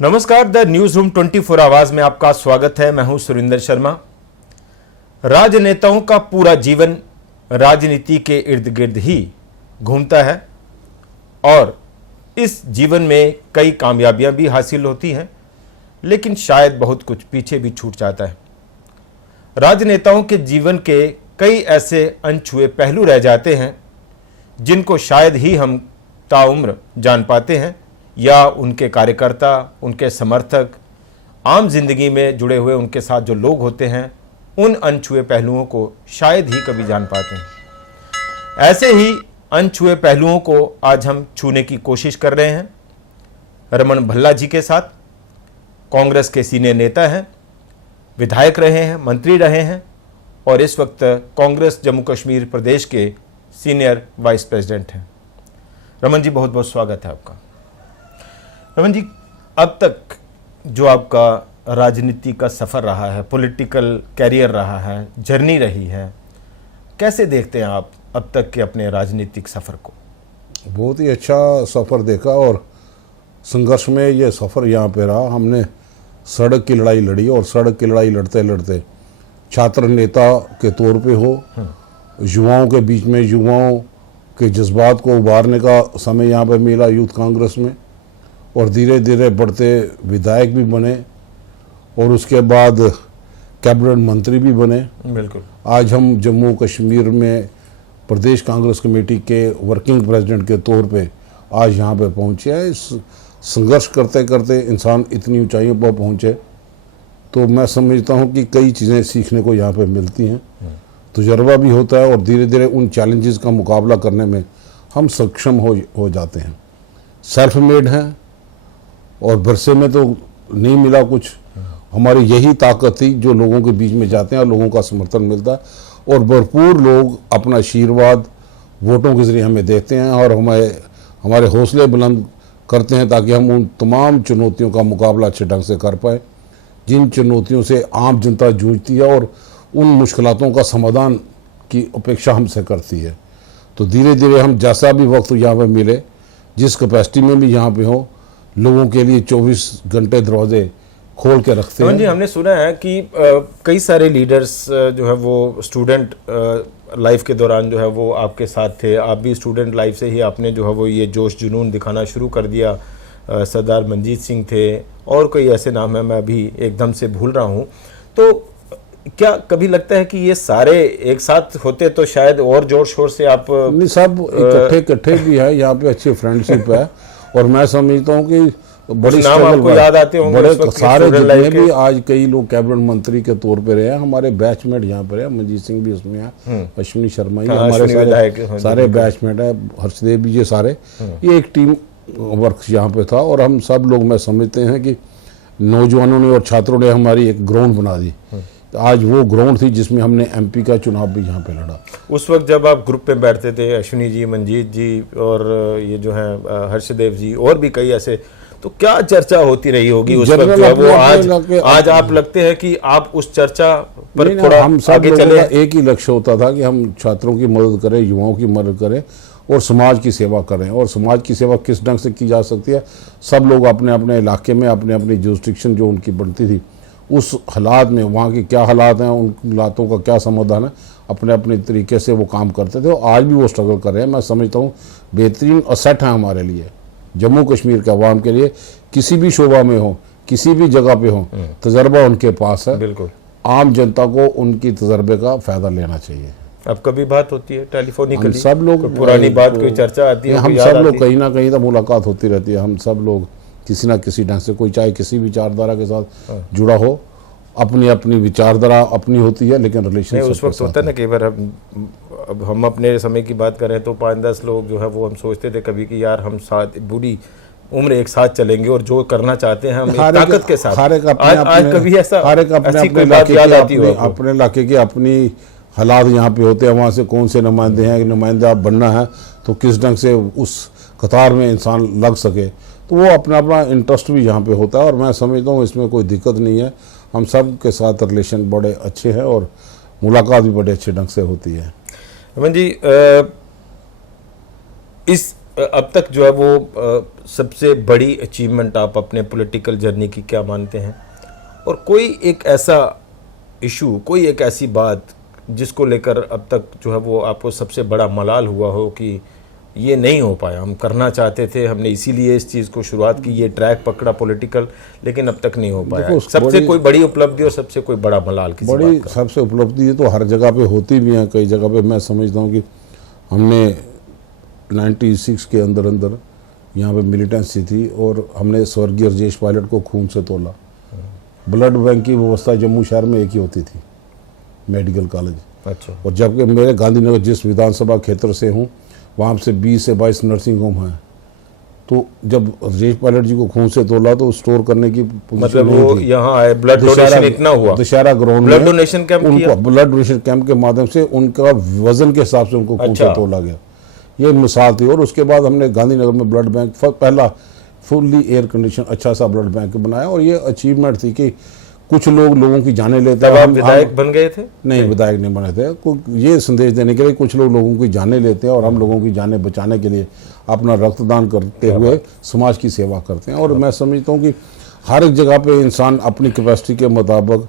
नमस्कार, the news room 24 आवाज में आपका स्वागत है। मैं हूं सुरेंद्र शर्मा। राजनेताओं का पूरा जीवन राजनीति के इर्द गिर्द ही घूमता है और इस जीवन में कई कामयाबियां भी हासिल होती हैं, लेकिन शायद बहुत कुछ पीछे भी छूट जाता है। राजनेताओं के जीवन के कई ऐसे अनछुए पहलू रह जाते हैं जिनको शायद ही हम ताउम्र जान पाते हैं, या उनके कार्यकर्ता, उनके समर्थक, आम जिंदगी में जुड़े हुए उनके साथ जो लोग होते हैं, उन अनछुए पहलुओं को शायद ही कभी जान पाते हैं। ऐसे ही अनछुए पहलुओं को आज हम छूने की कोशिश कर रहे हैं रमन भल्ला जी के साथ। कांग्रेस के सीनियर नेता हैं, विधायक रहे हैं, मंत्री रहे हैं और इस वक्त कांग्रेस जम्मू कश्मीर प्रदेश के सीनियर वाइस प्रेसिडेंट हैं। रमन जी, बहुत बहुत स्वागत है आपका। रमन जी, अब तक जो आपका राजनीति का सफ़र रहा है, पॉलिटिकल कैरियर रहा है, जर्नी रही है, कैसे देखते हैं आप अब तक के अपने राजनीतिक सफ़र को? बहुत ही अच्छा सफ़र देखा और संघर्ष में ये सफ़र यहाँ पे रहा। हमने सड़क की लड़ाई लड़ी और सड़क की लड़ाई लड़ते लड़ते छात्र नेता के तौर पे हो, युवाओं के बीच में युवाओं के जज्बात को उभारने का समय यहाँ पे मिला यूथ कांग्रेस में, और धीरे धीरे बढ़ते विधायक भी बने और उसके बाद कैबिनेट मंत्री भी बने। बिल्कुल। आज हम जम्मू कश्मीर में प्रदेश कांग्रेस कमेटी के वर्किंग प्रेसिडेंट के तौर पे आज यहाँ पे पहुँचे हैं। इस संघर्ष करते करते इंसान इतनी ऊंचाइयों पर पहुँचे, तो मैं समझता हूँ कि कई चीज़ें सीखने को यहाँ पे मिलती हैं, तजुर्बा भी होता है और धीरे धीरे उन चैलेंजेस का मुकाबला करने में हम सक्षम हो जाते हैं। सेल्फ मेड हैं और बरसे में तो नहीं मिला कुछ। हमारी यही ताकत थी जो लोगों के बीच में जाते हैं और लोगों का समर्थन मिलता है, और भरपूर लोग अपना आशीर्वाद वोटों के जरिए हमें देते हैं और हमारे हौसले बुलंद करते हैं ताकि हम उन तमाम चुनौतियों का मुकाबला अच्छे ढंग से कर पाए जिन चुनौतियों से आम जनता जूझती है और उन मुश्किलातों का समाधान की अपेक्षा हमसे करती है। तो धीरे धीरे हम जैसा भी वक्त यहाँ पर मिले, जिस कैपेसिटी में भी यहाँ पे हो, लोगों के लिए 24 घंटे दरवाजे खोल के रखते हैं। जी, हमने सुना है कि कई सारे लीडर्स जो है वो स्टूडेंट लाइफ के दौरान जो है वो आपके साथ थे। आप भी स्टूडेंट लाइफ से ही आपने जो है वो ये जोश जुनून दिखाना शुरू कर दिया। सरदार मंजीत सिंह थे और कोई ऐसे नाम है, मैं अभी एकदम से भूल रहा हूँ। तो क्या कभी लगता है कि ये सारे एक साथ होते तो शायद और जोर शोर से आप? नहीं, सब इकट्ठे भी है, यहाँ पे अच्छी फ्रेंडशिप है और मैं समझता हूँ कि बड़ी नाम आपको याद आते होंगे, बड़े सारे जितने भी आज कई लोग कैबिनेट मंत्री के तौर पे रहे हैं। हमारे बैचमेट यहाँ पर है, मंजीत सिंह भी उसमें है, अश्विनी शर्मा, ये हमारे सारे बैचमेट है, हर्षदेव भी, ये सारे ये एक टीम वर्क यहाँ पे था। और हम सब लोग, मैं समझते हैं कि नौजवानों ने और छात्रों ने हमारी एक ग्राउंड बना दी। आज वो ग्राउंड थी जिसमें हमने एमपी का चुनाव भी यहाँ पे लड़ा। उस वक्त जब आप ग्रुप में बैठते थे, अश्विनी जी, मंजीत जी और ये जो है हर्षदेव जी और भी कई ऐसे, तो क्या चर्चा होती रही होगी उस वक्त? वो आज आप लगते हैं कि आप उस चर्चा पर थोड़ा हम सब आगे चले। एक ही लक्ष्य होता था कि हम छात्रों की मदद करें, युवाओं की मदद करें और समाज की सेवा करें। और समाज की सेवा किस ढंग से की जा सकती है, सब लोग अपने अपने इलाके में अपने अपनी जुरिस्डिक्शन जो उनकी बनती थी उस हालात में, वहाँ के क्या हालात हैं, उन हालातों का क्या समाधान है, अपने अपने तरीके से वो काम करते थे। और आज भी वो स्ट्रगल कर रहे हैं। मैं समझता हूँ बेहतरीन असेट है हमारे लिए, जम्मू कश्मीर के अवाम के लिए। किसी भी शोबा में हो, किसी भी जगह पे हो, तजर्बा उनके पास है। बिल्कुल। आम जनता को उनकी तजर्बे का फायदा लेना चाहिए। अब कभी बात होती है टेलीफोनिकली, सब लोग पुरानी बात, कोई चर्चा आती है? हम सब लोग कहीं ना कहीं तो मुलाकात होती रहती है। हम सब लोग किसी ना किसी ढंग से, कोई चाहे किसी विचारधारा के साथ जुड़ा हो, अपनी अपनी विचारधारा अपनी होती है, लेकिन रिलेशन उस वक्त होता है ना, कई बार अब हम अपने समय की बात करें तो 5-10 लोग जो है वो हम सोचते थे कभी कि यार हम साथ बुरी उम्र एक साथ चलेंगे और जो करना चाहते हैं हम ताकत के साथ। आज कभी ऐसा अपने इलाके की अपनी हालात यहाँ पे होते हैं, वहाँ से कौन से नुमाइंदे हैं, नुमाइंदे आप बनना है तो किस ढंग से उस कतार में इंसान लग सके, तो वो अपना अपना इंटरेस्ट भी यहाँ पे होता है। और मैं समझता हूँ इसमें कोई दिक्कत नहीं है। हम सब के साथ रिलेशन बड़े अच्छे हैं और मुलाकात भी बड़े अच्छे ढंग से होती है। रमन जी, इस अब तक जो है वो सबसे बड़ी अचीवमेंट आप अपने पॉलिटिकल जर्नी की क्या मानते हैं? और कोई एक ऐसा इशू, कोई एक ऐसी बात जिसको लेकर अब तक जो है वो आपको सबसे बड़ा मलाल हुआ हो कि ये नहीं हो पाया, हम करना चाहते थे, हमने इसीलिए इस चीज़ को शुरुआत की, ये ट्रैक पकड़ा पॉलिटिकल, लेकिन अब तक नहीं हो पाया? सबसे कोई बड़ी उपलब्धि और सबसे कोई बड़ा मलाल किसी बड़ी बात का? सबसे उपलब्धि है तो हर जगह पे होती भी हैं। कई जगह पे मैं समझता हूँ कि हमने 96 के अंदर अंदर यहाँ पे मिलिटेंसी थी और हमने स्वर्गीय राजेश पायलट को खून से तोला। ब्लड बैंक की व्यवस्था जम्मू शहर में एक ही होती थी, मेडिकल कॉलेज। अच्छा। और जबकि मेरे गांधीनगर जिस विधानसभा क्षेत्र से हूँ वहाँ से 20 से 22 नर्सिंग होम हैं। तो जब राजेश पायलट जी को खून से तोला तो स्टोर करने की मतलब वो यहाँ आए, ब्लड डोनेशन इतना हुआ, Dussehra ground blood donation camp किया, ब्लड डोनेशन कैंप के माध्यम से उनका वजन के हिसाब से उनको खून से तोला गया। ये मिसाल थी। और उसके बाद हमने गांधीनगर में ब्लड बैंक पहला फुल्ली एयर कंडीशन अच्छा सा ब्लड बैंक बनाया। और ये अचीवमेंट थी कि कुछ लोगों की जाने लेते हैं। आप विधायक बन गए थे? नहीं, विधायक नहीं बने थे। ये संदेश देने के लिए कुछ लोगों की जाने लेते हैं और हम लोगों की जाने बचाने के लिए अपना रक्तदान करते हुए समाज की सेवा करते हैं। और मैं समझता हूँ कि हर एक जगह पे इंसान अपनी कैपेसिटी के मुताबिक,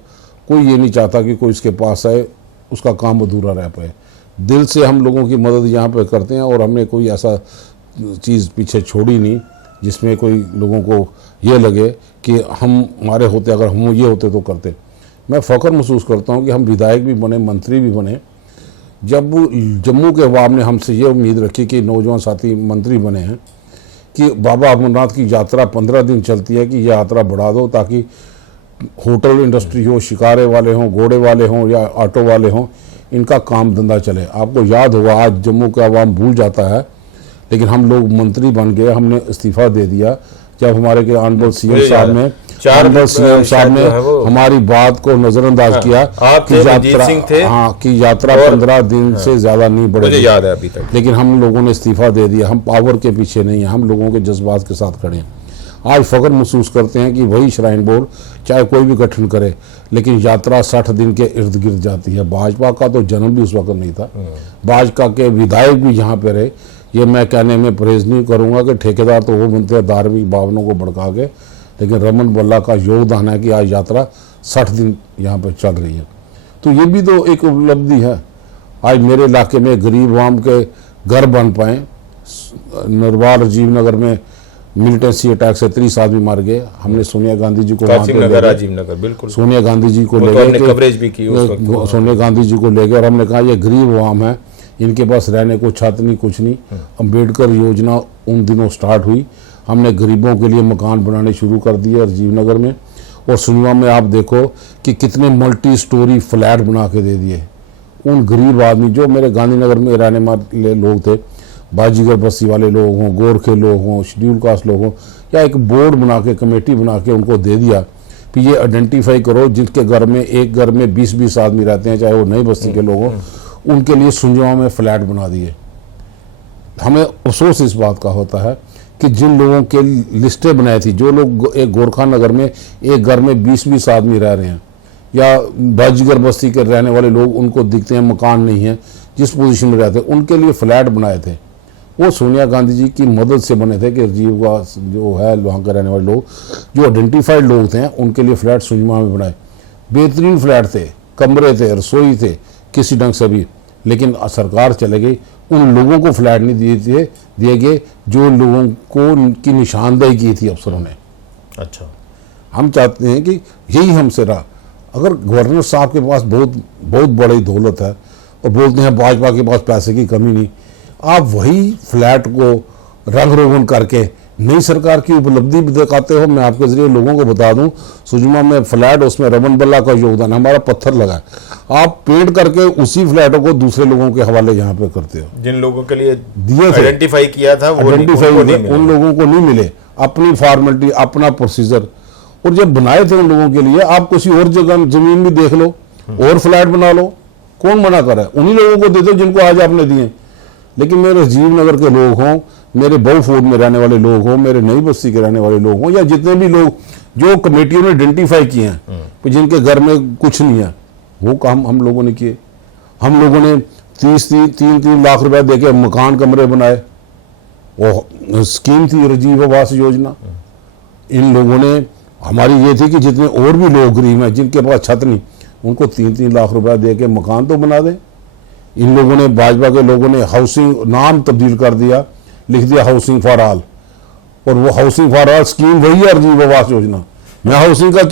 कोई ये नहीं चाहता कि कोई इसके पास आए उसका काम अधूरा रह पाए। दिल से हम लोगों की मदद यहाँ पे करते हैं और हमने कोई ऐसा चीज़ पीछे छोड़ी नहीं जिसमें कोई लोगों को ये लगे कि हमारे होते, अगर हम ये होते तो करते। मैं फ़ख्र महसूस करता हूँ कि हम विधायक भी बने, मंत्री भी बने। जब जम्मू के अवाम ने हमसे ये उम्मीद रखी कि नौजवान साथी मंत्री बने हैं कि बाबा अमरनाथ की यात्रा 15 दिन चलती है, कि ये यात्रा बढ़ा दो ताकि होटल इंडस्ट्री हो, शिकारे वाले हों, घोड़े वाले हों या ऑटो वाले हों, इनका काम धंधा चले। आपको याद होगा आज जम्मू का अवाम भूल जाता है, लेकिन हम लोग मंत्री बन गए, हमने इस्तीफा दे दिया जब हमारे के ऑनरेबल सीएम साहब ने हमारी बात को नजरअंदाज किया कि यात्रा, कि यात्रा 15 दिन से ज्यादा नहीं बढ़ेगी। मुझे याद है अभी तक। लेकिन हम लोगों ने इस्तीफा दे दिया। हम पावर के पीछे नहीं है, हम लोगों के जज्बात के साथ खड़े हैं। आज फख्र महसूस करते हैं कि वही श्राइन बोर्ड चाहे कोई भी गठन करे, लेकिन यात्रा 60 दिन के इर्द गिर्द जाती है। भाजपा का तो जन्म भी उस वक्त नहीं था। भाजपा के विधायक भी यहाँ पे रहे। ये मैं कहने में परहेज नहीं करूँगा कि ठेकेदार तो वो बनते हैं धार्मिक भावनाओं को भड़का के, लेकिन रमन बल्ला का योगदान है कि आज यात्रा 60 दिन यहाँ पर चल रही है। तो ये भी तो एक उपलब्धि है। आज मेरे इलाके में गरीब आवाम के घर बन पाए। नरवाल राजीव नगर में मिलिटेंसी अटैक से 30 आदमी मार गए। हमने सोनिया गांधी जी को राजीव नगर, बिल्कुल सोनिया गांधी जी को ले गए, कवरेज भी की उस वक्त। सोनिया गांधी जी को ले गए और हमने कहा ये गरीब आवाम है, इनके पास रहने को छत नहीं, कुछ नहीं। अम्बेडकर योजना उन दिनों स्टार्ट हुई। हमने गरीबों के लिए मकान बनाने शुरू कर दिए राजीव नगर में। और सुनवा में आप देखो कि कितने मल्टी स्टोरी फ्लैट बना के दे दिए उन गरीब आदमी जो मेरे गांधीनगर में रहने वाले लोग थे। बाजीगर बस्ती वाले लोग हों, गोरखे लोग हों, शेड्यूल कास्ट लोग हों, या एक बोर्ड बना के, कमेटी बना के उनको दे दिया कि ये आइडेंटिफाई करो जिनके घर में, एक घर में 20-20 आदमी रहते हैं, चाहे वो नई बस्ती के लोग हों, उनके लिए सुंजवा में फ्लैट बना दिए। हमें अफसोस इस बात का होता है कि जिन लोगों के लिस्टें बनाई थी, जो लोग एक गोरखा नगर में एक घर में 20-20 आदमी रह रहे हैं, या बाजीगर बस्ती के रहने वाले लोग, उनको दिखते हैं मकान नहीं है, जिस पोजीशन में रहते हैं, उनके लिए फ्लैट बनाए थे। वो सोनिया गांधी जी की मदद से बने थे कि राजीव का जो है वहाँ के रहने वाले लोग, जो आइडेंटिफाइड लोग थे, उनके लिए फ्लैट सुंजमा में बनाए। बेहतरीन फ्लैट थे, कमरे थे, रसोई थे, किसी ढंग से भी। लेकिन सरकार चले गई, उन लोगों को फ्लैट नहीं दिए गए जो लोगों को की निशानदेही की थी अफसरों ने। अच्छा, हम चाहते हैं कि यही हमसे रहा। अगर गवर्नर साहब के पास बहुत बड़ी दौलत है और बोलते हैं भाजपा के पास पैसे की कमी नहीं, आप वही फ्लैट को रंग रोगन करके नई सरकार की उपलब्धि भी दिखाते हो। मैं आपके जरिए लोगों को बता दूं, सुजमा में फ्लैट, उसमें रमन बल्ला का योगदान, हमारा पत्थर लगा। आप पेंट करके उसी फ्लैटों को दूसरे लोगों के हवाले यहाँ पे करते हो। जिन लोगों के लिए दिए थे, आइडेंटिफाई किया था, वो उन लोगों को नहीं मिले। अपनी फॉर्मेलिटी, अपना प्रोसीजर, और जब बनाए थे उन लोगों के लिए, आप किसी और जगह जमीन भी देख लो और फ्लैट बना लो, कौन मना कर रहा है? उन्हीं लोगों को दे दो जिनको आज आपने दिए। लेकिन मेरे राजीव नगर के लोग हों, मेरे बहुफोर्ड में रहने वाले लोग हों, मेरे नई बस्ती के रहने वाले लोग हों, या जितने भी लोग जो कमेटियों ने आइडेंटिफाई किए हैं कि जिनके घर में कुछ नहीं है, वो काम हम लोगों ने किए। हम लोगों ने 3 लाख रुपए देके मकान, कमरे बनाए। वो स्कीम थी राजीव आवास योजना। इन लोगों ने, हमारी ये थी कि जितने और भी लोग गरीब हैं जिनके पास छत नहीं, उनको 3-3 लाख रुपया दे के मकान तो बना दें। इन लोगों ने, भाजपा के लोगों ने हाउसिंग नाम तब्दील कर दिया, लिख दिया हाउसिंग फॉर ऑल, और वो हाउसिंग फॉर ऑल स्कीम वही है राजीव आवास योजना। मैं हाउसिंग का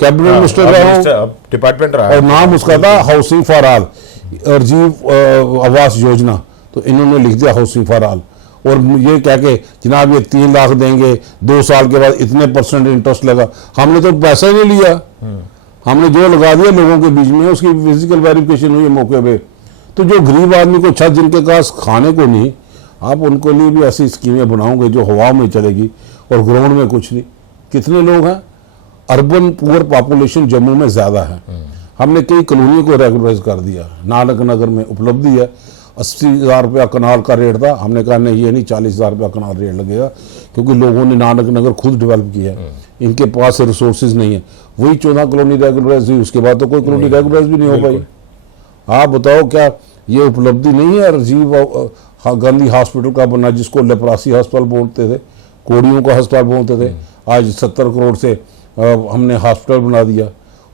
कैबिनेट मिनिस्टर रहा हूँ, डिपार्टमेंट रहा और नाम उसका था housing for all, Rajiv Awas Yojana. तो इन्होंने लिख दिया हाउसिंग फॉर ऑल, और ये क्या कि जनाब ये 3 लाख देंगे, 2 साल के बाद इतने % इंटरेस्ट लगा। हमने तो पैसा ही नहीं लिया, हमने जो लगा दिया लोगों के बीच में, उसकी फिजिकल वेरिफिकेशन हुई मौके पे। तो जो गरीब आदमी को छत, जिनके पास खाने को नहीं, आप उनके लिए भी ऐसी स्कीमें बनाओगे जो हवा में चलेगी और ग्राउंड में कुछ नहीं। कितने लोग हैं? अर्बन पुअर पॉपुलेशन जम्मू में ज़्यादा है। हमने कई कॉलोनियों को रेगुलराइज कर दिया। नानक नगर में उपलब्धि है, 80,000 रुपया कनाल का रेट था, हमने कहा नहीं, ये नहीं, 40,000 रुपया कनाल रेट लगेगा, क्योंकि लोगों ने नानक नगर खुद डेवलप किया है, इनके पास रिसोर्सेज नहीं है। वही 14 कॉलोनी रेगुलराइज हुई, उसके बाद तो कोई कॉलोनी रेगुलराइज भी नहीं हो पाई। आप बताओ, क्या ये उपलब्धि नहीं है? राजीव गांधी हॉस्पिटल का बना, जिसको लेप्रासी अस्पताल बोलते थे, कोड़ियों का अस्पताल बोलते थे, आज 70 करोड़ से हमने हॉस्पिटल बना दिया।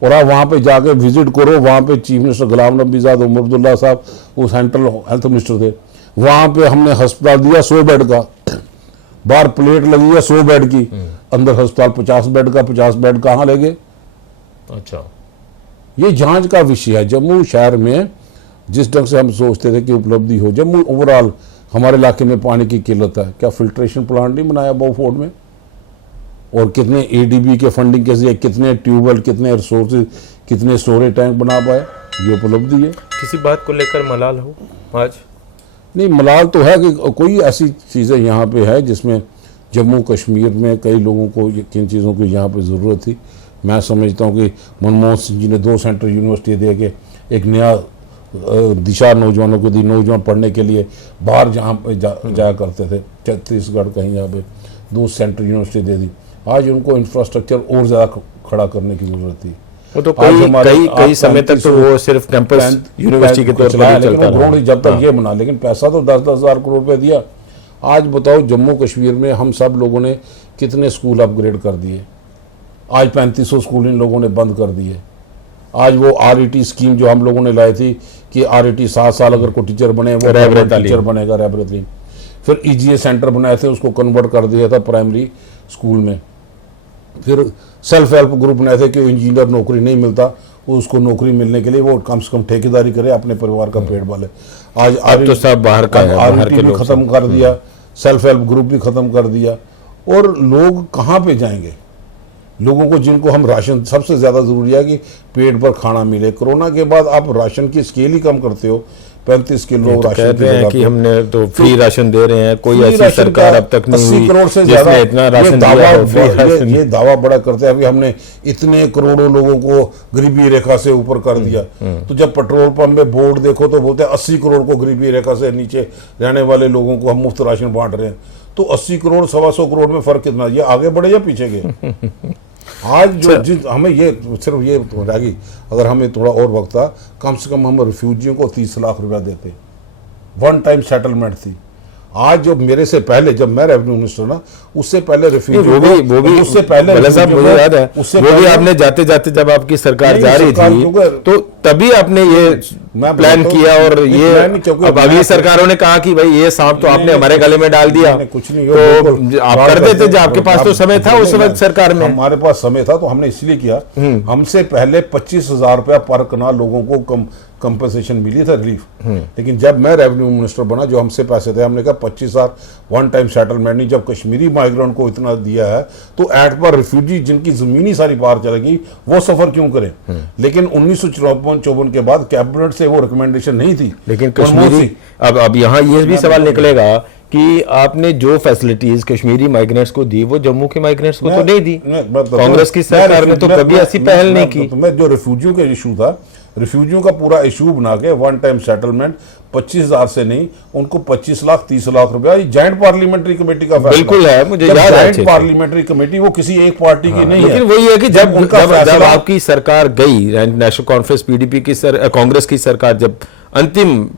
और आप वहाँ पे जाके विजिट करो, वहाँ पे चीफ मिनिस्टर गुलाम नबी आज़ाद, उमर अब्दुल्ला साहब वो सेंट्रल हेल्थ मिनिस्टर थे, वहाँ पे हमने अस्पताल दिया 100 बेड का, बाहर प्लेट लगी है 100 बेड की, अंदर अस्पताल 50 बेड का। 50 बेड कहाँ ले गए? अच्छा, ये जांच का विषय है। जम्मू शहर में जिस ढंग से हम सोचते थे कि उपलब्धि हो, जम्मू ओवरऑल हमारे इलाके में पानी की किल्लत है। क्या फिल्ट्रेशन प्लांट नहीं बनाया बोफोर्ड में? और कितने एडीबी के फंडिंग के जरिए कितने ट्यूबवेल, कितने रिसोर्सेज, कितने स्टोरेज टैंक बना पाए? ये उपलब्धि है। किसी बात को लेकर मलाल हो आज? नहीं, मलाल तो है कि कोई ऐसी चीज़ें यहाँ पे है जिसमें जम्मू कश्मीर में कई लोगों को किन चीज़ों की यहाँ पे ज़रूरत थी। मैं समझता हूँ कि मनमोहन सिंह जी ने 2 सेंट्रल यूनिवर्सिटी दे के एक नया दिशा नौजवानों को दी। नौजवान पढ़ने के लिए बाहर जहाँ पे जाया करते थे, छत्तीसगढ़ कहीं, यहाँ पे 2 सेंट्रल यूनिवर्सिटी दे दी। आज उनको इंफ्रास्ट्रक्चर और ज़्यादा खड़ा करने की जरूरत थी। वो तो कई समय तक तो वो सिर्फ कैंपस यूनिवर्सिटी के तौर पर चलता रहा। जब तक ये बना, लेकिन पैसा तो 10-10 हज़ार करोड़ रुपए दिया। आज बताओ, जम्मू कश्मीर में हम सब लोगों ने कितने स्कूल अपग्रेड कर दिए। आज 3500 स्कूल इन लोगों ने बंद कर दिए। आज वो RET स्कीम जो हम लोगों ने लाई थी कि RET 7 साल अगर कोई टीचर बने वो टीचर बनेगा, रहबर तालीम। फिर EGA सेंटर बनाए थे, उसको कन्वर्ट कर दिया था प्राइमरी स्कूल में। फिर सेल्फ हेल्प ग्रुप बनाए थे कि इंजीनियर नौकरी नहीं मिलता, वो उसको नौकरी मिलने के लिए वो कम से कम ठेकेदारी करे, अपने परिवार का पेट पाले। आज तो सब बाहर का है, बाहर के लोग खत्म कर दिया, सेल्फ हेल्प ग्रुप भी खत्म कर दिया। और लोग कहाँ पे जाएंगे? लोगों को, जिनको हम राशन, सबसे ज़्यादा ज़रूरी है कि पेट पर खाना मिले। कोरोना के बाद आप राशन की स्केल ही कम करते हो, 35 किलो राशन कहते हैं कि हमने तो फ्री राशन दे रहे हैं। कोई ऐसी सरकार अब तक नहीं हुई 80 करोड़ से ज्यादा इतना राशन दिया हो। ये दावा बड़ा करते हैं कि हमने इतने करोड़ों लोगों को गरीबी रेखा से ऊपर कर दिया। तो जब पेट्रोल पंप में बोर्ड देखो तो बोलते हैं 80 करोड़ को गरीबी रेखा से नीचे रहने वाले लोगों को हम मुफ्त राशन बांट रहे हैं। तो 80 करोड़ 125 करोड़ में फर्क कितना? ये आगे बढ़े या पीछे गए? आज जो हमें ये सिर्फ ये रहेगी, अगर हमें थोड़ा और वक्त था, कम से कम हम रिफ्यूजियों को 30 लाख रुपया देते। 1 टाइम सेटलमेंट थी। आज जो मेरे से पहले, जब मैं रेवेन्यू मिनिस्टर ना, उससे पहले रिफ्यूजी, वो भी उससे पहले मुझे याद है, वो भी आपने जाते जाते जब आपकी सरकार जा रही थी तो तभी आपने ये प्लान किया। और ये अब अगली सरकारों ने कहा कि भाई ये सांप तो आपने हमारे गले में डाल दिया। कुछ नहीं, तो आप कर देते जब आपके पास तो समय था उस वक्त सरकार में। हमारे पास समय था तो हमने इसलिए किया। हमसे पहले 25,000 रुपया पर कनाल लोगों को कंपनसेशन मिली था, रिलीफ। लेकिन जब मैं रेवेन्यू मिनिस्टर बना, जो हमसे पैसे थे, हमने कहा 25,000 1 टाइम सेटलमेंट नहीं। जब कश्मीरी माइग्रेंट को इतना दिया है तो एक्ट पर रिफ्यूजी जिनकी जमीनी सारी पार चलेगी वो सफर क्यों करें? लेकिन 1954 के बाद कैबिनेट से वो रिकमेंडेशन नहीं थी। लेकिन कश्मीरी, अब यहाँ ये भी सवाल निकलेगा कि आपने जो फैसिलिटीज कश्मीरी माइग्रेंट्स को दी वो जम्मू के माइग्रेंट्स को तो नहीं दी। कांग्रेस की सरकार ने तो कभी ऐसी पहल नहीं की। मैं जो रिफ्यूजियों का इशू था, रिफ्यूजियों का पूरा इशू बना के 1 टाइम सेटलमेंट 25,000 से नहीं, उनको 25 लाख 30 लाख रुपया, ये जॉइंट पार्लियामेंटी कमेटी का फैसला। बिल्कुल है, मुझे याद है। जॉइंट पार्लियामेंटी कमेटी वो किसी एक पार्टी की नहीं है। लेकिन वही है कि जब आपकी सरकार गई, नेशनल कॉन्फ्रेंस PDP की कांग्रेस की सरकार जब अंतिम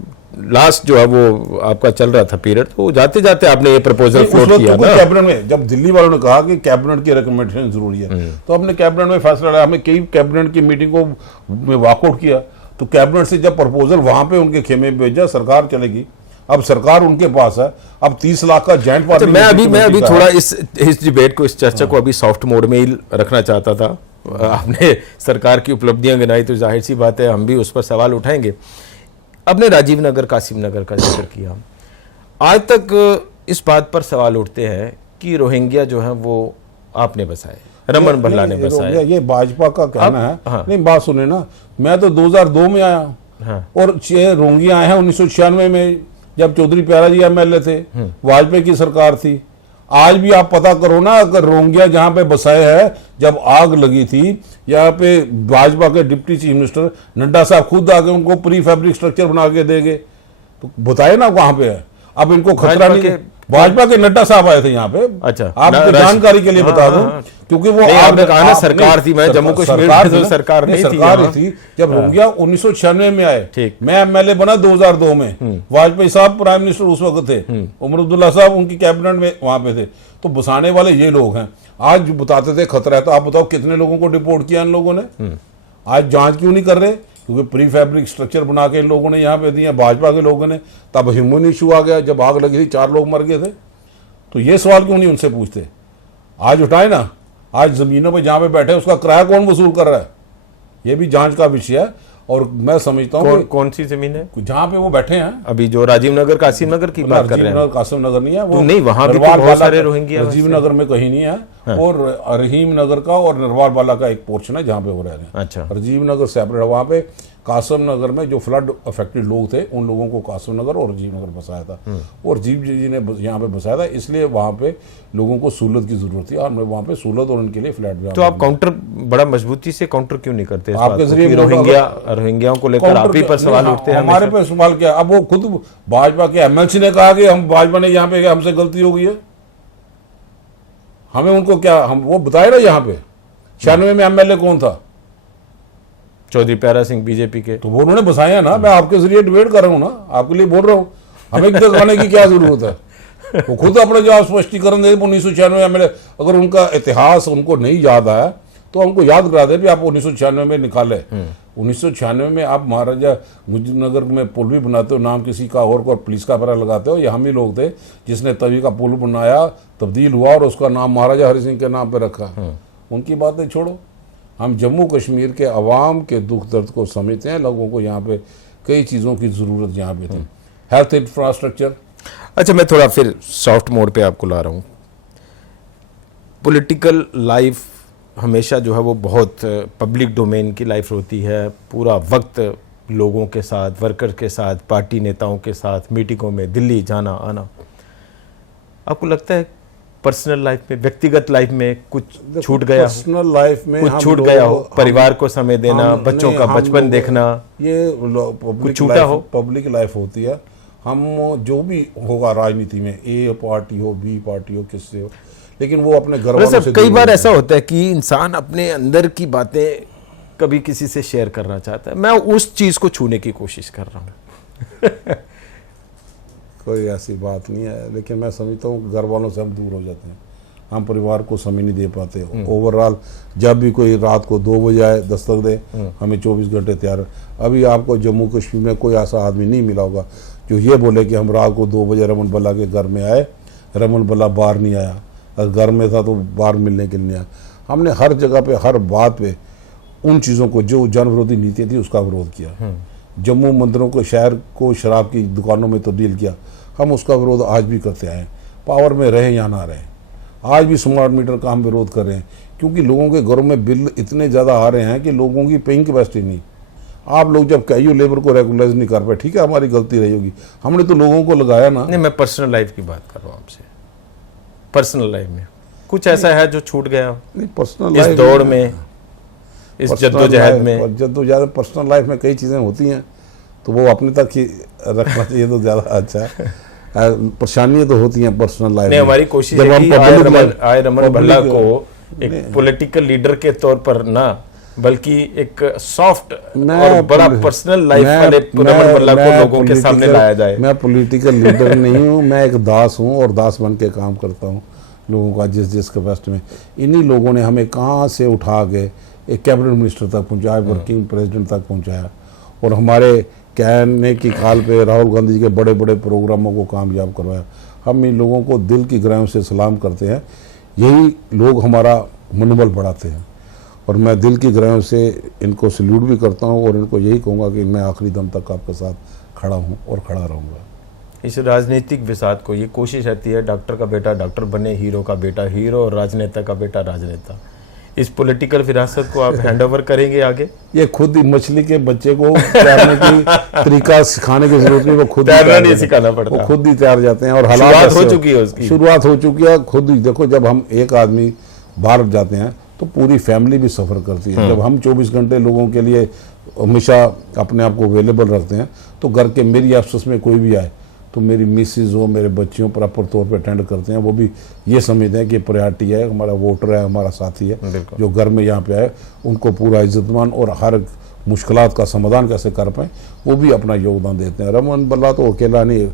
लास्ट जो है वो आपका चल रहा था पीरियड, तो जाते जाते आपने ये प्रपोजल उस फ्लोट वक्त किया तो ना। कैबिनेट में जब दिल्ली वालों ने कहा कि कैबिनेट की रिकमेंडेशन जरूरी है, तो हमने कैबिनेट में फैसला लिया, हमें कई कैबिनेट की मीटिंग को में वॉकआउट किया, तो कैबिनेट से जब प्रपोजल वहां पे उनके खेमे में भेजा, सरकार चलेगी, अब सरकार उनके पास है, अब 30 लाख का जॉइंट अच्छा, पार्टी मैं अभी थोड़ा इस डिबेट को, इस चर्चा को अभी सॉफ्ट मोड में ही रखना चाहता था। आपने सरकार की उपलब्धियां गिनाई तो जाहिर सी बात है हम भी उस पर सवाल उठाएंगे। आपने राजीव नगर, कासिम नगर का जिक्र किया, आज तक इस बात पर सवाल उठते हैं कि रोहिंग्या जो है वो आपने बसाए, रमन भल्ला ने बसाए। ये भाजपा का कहना है। हाँ। नहीं, बात सुने ना, मैं तो 2002 में आया, हाँ। और 6 रोहिंग्या आए हैं 1996 में, जब चौधरी प्यारा जी एमएलए थे, वाजपेयी की सरकार थी। आज भी आप पता करो ना, अगर रोहिंग्या जहां पे बसाए है, जब आग लगी थी यहाँ पे, भाजपा के डिप्टी चीफ मिनिस्टर नड्डा साहब खुद आके उनको प्री फैब्रिक स्ट्रक्चर बना के देंगे, तो बताए ना कहां पे है। अब इनको खतरा नहीं, भाजपा के नड्डा साहब आए थे यहाँ पे। अच्छा, आपको जानकारी के लिए बता दूं, क्योंकि वो आपने कहा ना सरकार थी, मैं जम्मू कश्मीर में तो सरकार नहीं थी जब रोहिंग्या 1996 में आए। ठीक। मैं एमएलए बना 2002 में, वाजपेयी साहब प्राइम मिनिस्टर उस वक्त थे, उमर अब्दुल्ला साहब उनकी कैबिनेट में वहां पे थे, तो बसाने वाले ये लोग हैं। आज बताते थे खतरा है, तो आप बताओ कितने लोगों को डिपोर्ट किया इन लोगों ने? आज जांच क्यों नहीं कर रहे? क्योंकि प्री फैब्रिक स्ट्रक्चर बना के इन लोगों ने यहाँ पे दिया, भाजपा के लोगों ने। तब ह्यूमन इशू आ गया, जब आग लगी थी 4 लोग मर गए थे, तो ये सवाल क्यों नहीं उनसे पूछते? आज उठाए ना, आज जमीनों पे जहां पे बैठे उसका किराया कौन वसूल कर रहा है, ये भी जांच का विषय है। और मैं समझता हूँ कौन सी जमीन है जहां पे वो बैठे हैं, अभी जो राजीव नगर, कासिम नगर की बात कर रहे हैं? कासिम नगर नहीं है वो, नहीं, वहां भी तो बहुत सारे रोहिंग्या, राजीव नगर में कहीं नहीं है। हाँ। और रहीम नगर का और नरवाल वाला का एक पोर्शन है जहां पे वो रह रहे हैं। अच्छा, राजीव नगर सेपरेट है। वहां पे कासिम नगर में जो फ्लड अफेक्टेड लोग थे, उन लोगों को कासिम नगर और राजीव नगर बसाया था, और राजीव जी ने यहाँ पे बसाया था, इसलिए वहां पे लोगों को सहूलत की जरूरत थी, और वहां पे सहूलत और उनके लिए फ्लैट भी। तो आप काउंटर बड़ा मजबूती से काउंटर क्यों नहीं करते? आपके जरिए रोहिंग्याओं को लेकर आप ही पर सवाल उठते हैं। हमारे पे सवाल क्या? अब वो खुद भाजपा के एमएलसी ने कहा कि हम, भाजपा ने यहाँ पे हमसे गलती हो गई है, हमें उनको क्या, हम वो बताए ना। यहाँ पे 96 में एमएलए कौन था? चौधरी प्यारा सिंह, बीजेपी के। तो वो उन्होंने बसाया ना, मैं आपके जरिए डिबेट कर रहा हूँ ना, आपके लिए बोल रहा हूँ। हमें दिखाने की क्या जरूरत है? वो खुद अपने जवाब स्पष्टीकरण दे। 1996 एमएलए, अगर उनका इतिहास उनको नहीं याद आया तो हमको याद करा दे भी आप 1996 में निकाले। 1996 में आप महाराजा मुजफ्फरनगर में पुल भी बनाते हो, नाम किसी का और पुलिस का पहरा लगाते हो। ये हम ही लोग थे जिसने तवी का पुल बनाया, तब्दील हुआ और उसका नाम महाराजा हरि सिंह के नाम पे रखा। उनकी बातें छोड़ो, हम जम्मू कश्मीर के अवाम के दुख दर्द को समझते हैं। लोगों को यहाँ पे कई चीज़ों की ज़रूरत यहाँ पे थी, हेल्थ इंफ्रास्ट्रक्चर। अच्छा, मैं थोड़ा फिर सॉफ्ट मोड पे आपको ला रहा हूँ। पॉलिटिकल लाइफ हमेशा जो है वो बहुत पब्लिक डोमेन की लाइफ होती है, पूरा वक्त लोगों के साथ, वर्कर के साथ, पार्टी नेताओं के साथ, मीटिंगों में दिल्ली जाना आना। आपको लगता है पर्सनल लाइफ में, व्यक्तिगत लाइफ में कुछ छूट गया? पर्सनल लाइफ में कुछ छूट गया हो? परिवार को समय देना, बच्चों का बचपन देखना, ये कुछ छूटा हो? पब्लिक लाइफ होती है। हम जो भी होगा राजनीति में, ए पार्टी हो, बी पार्टी हो, किससे हो, लेकिन वो अपने घर वालों से। कई बार ऐसा होता है कि इंसान अपने अंदर की बातें कभी किसी से शेयर करना चाहता है। मैं उस चीज को छूने की कोशिश कर रहा हूँ। कोई ऐसी बात नहीं है, लेकिन मैं समझता हूँ घर वालों से हम दूर हो जाते हैं, हम परिवार को समय नहीं दे पाते। ओवरऑल जब भी कोई रात को 2 बजे आए दस्तक दे, हमें 24 घंटे तैयार। अभी आपको जम्मू कश्मीर में कोई ऐसा आदमी नहीं मिला होगा जो ये बोले कि हम रात को 2 बजे रमन भल्ला के घर में आए, रमन भल्ला बाहर नहीं आया, अगर घर में था तो बाहर मिलने के लिए नहीं आया। हमने हर जगह पे, हर बात पे उन चीज़ों को जो जन विरोधी नीति थी उसका विरोध किया। जम्मू मंदिरों को, शहर को शराब की दुकानों में तब्दील किया, हम उसका विरोध आज भी करते आए। पावर में रहे या ना रहे, आज भी स्मार्ट मीटर का हम विरोध कर रहे हैं, क्योंकि लोगों के घरों में बिल इतने ज़्यादा आ रहे हैं कि लोगों की पेइंग कैपेसिटी नहीं। आप लोग जब कई लेबर को रेगुलराइज नहीं कर पाए, ठीक है हमारी गलती रही होगी, हमने तो लोगों को लगाया ना। नहीं, मैं पर्सनल लाइफ की बात कर रहा हूँ आपसे। पर्सनल लाइफ में कुछ ऐसा है जो छूट गया नहीं? पर्सनल इस दौड़ में, इस जद्दोजहद में? जद्दोजहद पर्सनल लाइफ में कई चीज़ें होती हैं, तो वो अपने तक ही रखना चाहिए तो ज़्यादा अच्छा है। परेशानियां तो होती हैं पर्सनल लाइफ में। हमारी कोशिश है कि आय रमन भल्ला को एक पॉलिटिकल लीडर के तौर पर ना बल्कि एक सॉफ्ट मैं और बड़ा पर्सनल लाइफ वाले रमन भल्ला को लोगों के सामने लाया जाए। मैं पॉलिटिकल लीडर नहीं हूँ, मैं एक दास हूँ और दास बन के काम करता हूँ लोगों का, जिस कैपेसिटी में। इन्हीं लोगों ने हमें कहाँ से उठा के एक कैबिनेट मिनिस्टर तक पहुँचाया, वर्किंग प्रेसिडेंट तक पहुँचाया, और हमारे कहने की काल पे राहुल गांधी जी के बड़े बड़े प्रोग्रामों को कामयाब करवाया। हम इन लोगों को दिल की गहराइयों से सलाम करते हैं। यही लोग हमारा मनोबल बढ़ाते हैं, और मैं दिल की गहराइयों से इनको सल्यूट भी करता हूं, और इनको यही कहूँगा कि मैं आखिरी दम तक आपके साथ खड़ा हूं और खड़ा रहूँगा। इस राजनीतिक विषाद को ये कोशिश रहती है, डॉक्टर का बेटा डॉक्टर बने, हीरो का बेटा हीरो, और राजनेता का बेटा राजनेता। इस पॉलिटिकल विरासत को आप हैंडओवर करेंगे आगे? ये खुद ही मछली के बच्चे को तैरने की तरीका सिखाने की जरूरत नहीं, वो खुद तैरना नहीं सिखाना पड़ता, वो खुद ही तैर जाते हैं। और शुरुआत हो चुकी है उसकी, शुरुआत हो चुकी है खुद ही। देखो, जब हम एक आदमी बाहर जाते हैं तो पूरी फैमिली भी सफ़र करती है। जब हम 24 घंटे लोगों के लिए हमेशा अपने आप को अवेलेबल रखते हैं, तो घर के मेरी एब्सेंस में कोई भी आए तो मेरी मिसेज हो, मेरे बच्चियों प्रॉपर तौर पे अटेंड करते हैं। वो भी ये समझते हैं कि प्रायोरिटी है, हमारा वोटर है, हमारा साथी है, जो घर में यहाँ पे आए उनको पूरा इज्जतमान और हर मुश्किलात का समाधान कैसे कर पाए वो भी अपना योगदान देते हैं। रमन भल्ला तो अकेला नहीं,